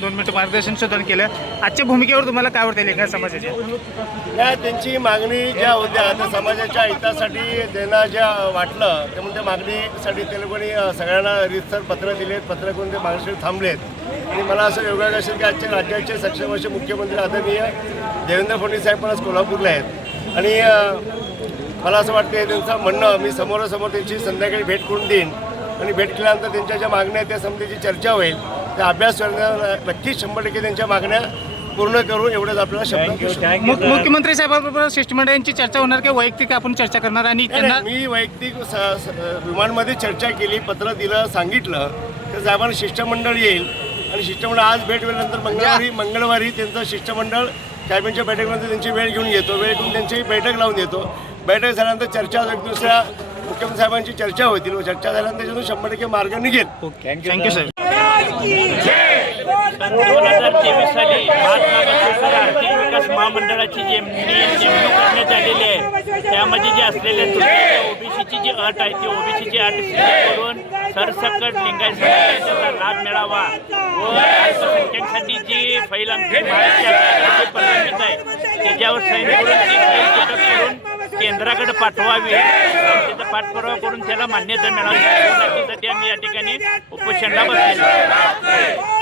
2 minute मार्गदर्शन सुद्धा केलं. आजच्या भूमिकेवर तुम्हाला काय वाटतं लिंगायत समाजाच्या? त्यांची मागणी ज्या होत्या त्या समाजाच्या हितासाठी त्यांना ज्या वाटलं त्यामुळे त्या मागणीसाठी ते लोकांनी सगळ्यांना रीतसर पत्र दिलेत. पत्र करून ते मागणीसाठी थांबलेत. आणि मला असं योगायोग असेल की आजच्या राज्याचे सक्षम असे मुख्यमंत्री आदरणीय देवेंद्र फडणवीस साहेब पण आज कोल्हापूरला आहेत. आणि मला असं वाटतं त्यांचं म्हणणं मी समोरासमोर त्यांची संध्याकाळी भेट करून देईन आणि भेट केल्यानंतर त्यांच्या ज्या मागण्या आहेत त्या संबंधीची चर्चा होईल. त्या अभ्यास करण्याला नक्कीच 100% त्यांच्या मागण्या पूर्ण करून एवढंच आपल्याला शब्द. मुख्यमंत्री साहेबांबरोबर शिष्टमंडळांची चर्चा होणार की वैयक्तिक आपण चर्चा करणार? आणि त्यांना मी वैयक्तिक विमानमध्ये चर्चा केली, पत्र दिलं, सांगितलं तर साहेबांना शिष्टमंडळ येईल आणि शिष्टमंडळ आज भेट वेळेनंतर मंगळवारी त्यांचं शिष्टमंडळ कॅबिनेटच्या बैठकीमध्ये त्यांची वेळ घेऊन येतो. वेळ घेऊन त्यांची बैठक लावून देतो. बैठक झाल्यानंतर चर्चा दुसऱ्या मुख्यमंत्री साहेबांची चर्चा होतील. चर्चा झाल्यानंतर त्याच्यातून 100% मार्ग निघेल. थँक्यू साहेब. 2023 साली महात्मा बसवेश्वर आर्थिक विकास महामंडळाची जी नेमणूक करण्यात आलेली आहे त्यामध्ये जे असलेल्या ओबीसीची जी अट आहे ती ओबीसीची अट करून सरसकट लिंगायत समाजाला लाभ मिळावा व अल्पसंख्याकांसाठी जी फैल आमची महाराष्ट्राची प्रलंबित आहे त्याच्यावर सैन करून केंद्राकडे पाठवावी. त्याचा पाठपुरावा करून त्याला मान्यता मिळावी यासाठी आम्ही या ठिकाणी उपोषणाला बसलेलो.